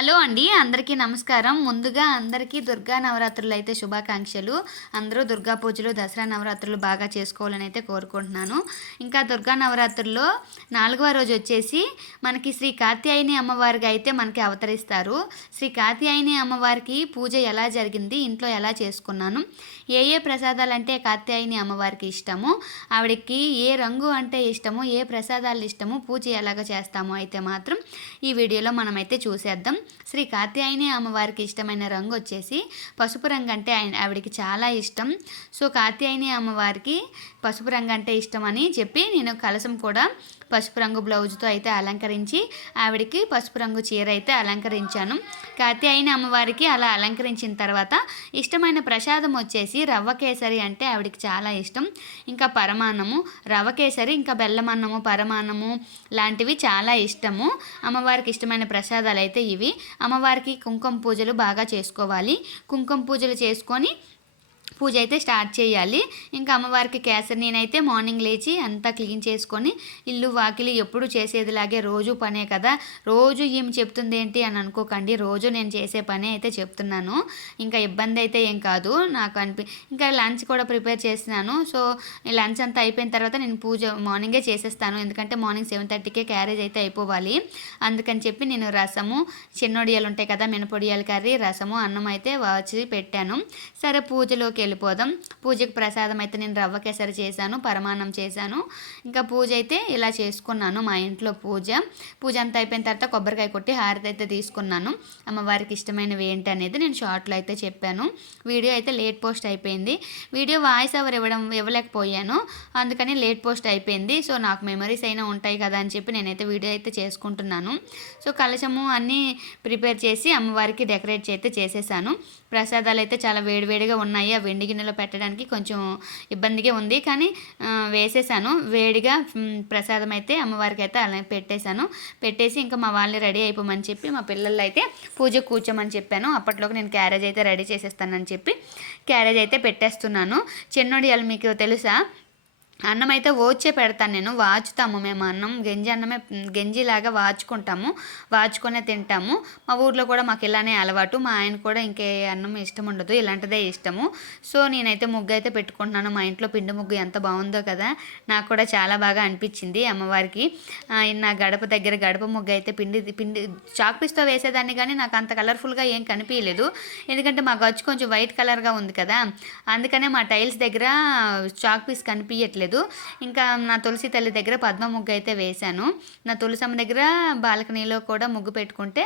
Hello అండి అందరికీ నమస్కారం. ముందుగా అందరికీ దుర్గా నవరాత్రులు అయితే శుభాకాంక్షలు. అందరూ దుర్గా పూజలు దసరా నవరాత్రులు బాగా చేసుకోవాలని అయితే కోరుకుంటున్నాను. ఇంకా దుర్గా నవరాత్రుల్లో నాలుగవ రోజు వచ్చేసి మనకి శ్రీ కాత్యాయని అమ్మవారికి అయితే మనకి అవతరిస్తారు. శ్రీ కాత్యాయని అమ్మవారికి పూజ ఎలా జరిగింది ఇంట్లో ఎలా చేసుకున్నాను ఏ ఏ ప్రసాదాలు అంటే కాత్యాయని అమ్మవారికి ఇష్టము ఆవిడకి ఏ రంగు అంటే ఇష్టము ఏ ప్రసాదాలు ఇష్టము పూజ ఎలాగ చేస్తామో అయితే మాత్రం ఈ వీడియోలో మనమైతే చూసేద్దాం. శ్రీ కాత్యాయని అమ్మవారికి ఇష్టమైన రంగు వచ్చేసి పసుపు రంగు అంటే ఆయన ఆవిడకి చాలా ఇష్టం. సో కాత్యాయని అమ్మవారికి పసుపు రంగు అంటే ఇష్టం అని చెప్పి నేను కలసం కూడా పసుపు రంగు బ్లౌజ్తో అయితే అలంకరించి ఆవిడకి పసుపు రంగు చీర అయితే అలంకరించాను. కాత్యాయని అమ్మవారికి అలా అలంకరించిన తర్వాత ఇష్టమైన ప్రసాదం వచ్చేసి రవ్వ కేసరి అంటే ఆవిడకి చాలా ఇష్టం. ఇంకా పరమాన్నము రవ్వ కేసరి ఇంకా బెల్లమన్నము పరమాన్నము లాంటివి చాలా ఇష్టము. అమ్మవారికి ఇష్టమైన ప్రసాదాలు అయితే ఇవి. అమ్మవారికి కుంకుమ పూజలు బాగా చేసుకోవాలి. కుంకుమ పూజలు చేసుకొని పూజ అయితే స్టార్ట్ చేయాలి. ఇంకా అమ్మవారికి కేసరి నేనైతే మార్నింగ్ లేచి అంతా క్లీన్ చేసుకొని ఇల్లు వాకిలి ఎప్పుడు చేసేదిలాగే రోజు పనే కదా. రోజు ఏమి చెప్తుంది ఏంటి అని అనుకోకండి. రోజు నేను చేసే పనే అయితే చెప్తున్నాను. ఇంకా ఇబ్బంది అయితే ఏం కాదు. నాకు అనిపి ఇంకా లంచ్ కూడా ప్రిపేర్ చేస్తున్నాను. సో లంచ్ అంతా అయిపోయిన తర్వాత నేను పూజ మార్నింగే చేసేస్తాను. ఎందుకంటే మార్నింగ్ సెవెన్ థర్టీకే క్యారేజ్ అయితే అయిపోవాలి. అందుకని చెప్పి నేను రసము చిన్నొడియాలు ఉంటాయి కదా మినపొడియాలు కర్రీ రసము అన్నం అయితే వచ్చి పెట్టాను. సరే పూజలోకి వెళ్ళిపోదాం. పూజకి ప్రసాదం అయితే నేను రవ్వ కేసరి చేశాను పరమాన్నం చేశాను. ఇంకా పూజ అయితే ఇలా చేసుకున్నాను మా ఇంట్లో పూజ. పూజ అంతా అయిపోయిన తర్వాత కొబ్బరికాయ కొట్టి హారతి అయితే తీసుకున్నాను. అమ్మవారికి ఇష్టమైనవి ఏంటి అనేది నేను షార్ట్లో అయితే చెప్పాను. వీడియో అయితే లేట్ పోస్ట్ అయిపోయింది. వీడియో వాయిస్ అవర్ ఇవ్వడం ఇవ్వలేకపోయాను. అందుకని లేట్ పోస్ట్ అయిపోయింది. సో నాకు మెమరీస్ అయినా ఉంటాయి కదా అని చెప్పి నేనైతే వీడియో అయితే చేసుకుంటున్నాను. సో కలశము అన్నీ ప్రిపేర్ చేసి అమ్మవారికి డెకరేట్ అయితే చేసేసాను. ప్రసాదాలు అయితే చాలా వేడివేడిగా ఉన్నాయి. అవి వెండి గిన్నెలో పెట్టడానికి కొంచెం ఇబ్బందిగా ఉంది. కానీ వేసేసాను. వేడిగా ప్రసాదం అయితే అమ్మవారికి అయితే అలా పెట్టేశాను. పెట్టేసి ఇంకా మా వాళ్ళని రెడీ అయిపోమని చెప్పి మా పిల్లలు అయితే పూజ కూర్చోమని చెప్పాను. అప్పట్లోకి నేను క్యారేజ్ అయితే రెడీ చేసేస్తానని చెప్పి క్యారేజ్ అయితే పెట్టేస్తున్నాను. చిన్నోడియాలు మీకు తెలుసా? అన్నం అయితే ఓచే పెడతాను నేను వాచుతాము మేము అన్నం గంజి అన్నమే గంజిలాగా వాచుకుంటాము వాచుకొనే తింటాము. మా ఊర్లో కూడా మాకు ఇలానే అలవాటు మా ఆయన కూడా ఇంకే అన్నం ఇష్టం ఉండదు ఇలాంటిదే ఇష్టము. సో నేనైతే ముగ్గు అయితే పెట్టుకుంటున్నాను మా ఇంట్లో పిండి ముగ్గు ఎంత బాగుందో కదా నాకు కూడా చాలా బాగా అనిపించింది అమ్మవారికి. నా గడప దగ్గర గడప ముగ్గు అయితే పిండి పిండి చాక్ పీస్తో వేసేదాన్ని కానీ నాకు అంత కలర్ఫుల్గా ఏం కనిపించలేదు ఎందుకంటే మా గచ్చు కొంచెం వైట్ కలర్గా ఉంది కదా అందుకనే మా టైల్స్ దగ్గర చాక్ పీస్ కనిపించట్లేదు లేదు. ఇంకా నా తులసి తల్లి దగ్గర పద్మ ముగ్గు అయితే వేశాను. నా తులసమ్మ దగ్గర బాల్కనీలో కూడా ముగ్గు పెట్టుకుంటే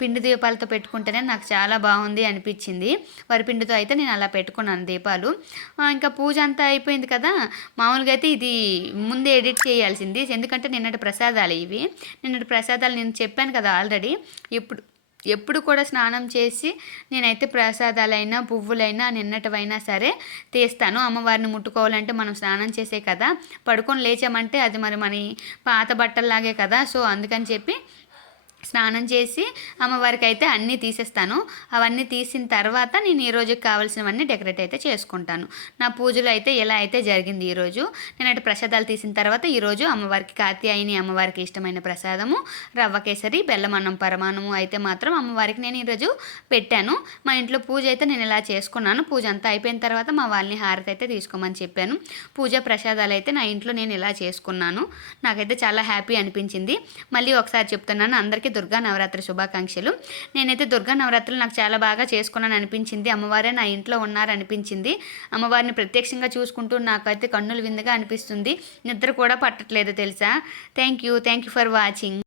పిండి దీపాలతో పెట్టుకుంటేనే నాకు చాలా బాగుంది అనిపించింది. వరిపిండితో అయితే నేను అలా పెట్టుకున్నాను దీపాలు. ఇంకా పూజ అంతా అయిపోయింది కదా మామూలుగా అయితే ఇది ముందే ఎడిట్ చేయాల్సింది. ఎందుకంటే నిన్నటి ప్రసాదాలు ఇవి. నిన్నటి ప్రసాదాలు నేను చెప్పాను కదా ఆల్రెడీ. ఇప్పుడు ఎప్పుడు కూడా స్నానం చేసి నేనైతే ప్రసాదాలైనా పువ్వులైనా నిన్నటివైనా సరే తీస్తాను. అమ్మవారిని ముట్టుకోవాలంటే మనం స్నానం చేసే కదా. పడుకొని లేచామంటే అది మరి మన పాత బట్టల్లాగే కదా. సో అందుకని చెప్పి స్నానం చేసి అమ్మవారికి అయితే అన్నీ తీసేస్తాను. అవన్నీ తీసిన తర్వాత నేను ఈ రోజుకి కావాల్సినవన్నీ డెకరేట్ అయితే చేసుకుంటాను. నా పూజలు అయితే ఎలా అయితే జరిగింది ఈరోజు నేనైతే ప్రసాదాలు తీసిన తర్వాత ఈరోజు అమ్మవారికి కాత్యాయిని అమ్మవారికి ఇష్టమైన ప్రసాదము రవ్వ కేసరి బెల్లమన్నం పరమాన్నము అయితే మాత్రం అమ్మవారికి నేను ఈరోజు పెట్టాను. మా ఇంట్లో పూజ అయితే నేను ఇలా చేసుకున్నాను. పూజ అంతా అయిపోయిన తర్వాత మా వాళ్ళని హారతి అయితే తీసుకోమని చెప్పాను. పూజ ప్రసాదాలు అయితే నా ఇంట్లో నేను ఇలా చేసుకున్నాను. నాకైతే చాలా హ్యాపీ అనిపించింది. మళ్ళీ ఒకసారి చెప్తున్నాను. అందరికీ దుర్గా నవరాత్రి శుభాకాంక్షలు. నేనైతే దుర్గా నవరాత్రులు నాకు చాలా బాగా చేసుకున్నాను అనిపించింది. అమ్మవారే నా ఇంట్లో ఉన్నారనిపించింది. అమ్మవారిని ప్రత్యక్షంగా చూసుకుంటూ నాకైతే కన్నులు విందుగా అనిపిస్తుంది. నిద్ర కూడా పట్టట్లేదు తెలుసా? Thank you thank you for watching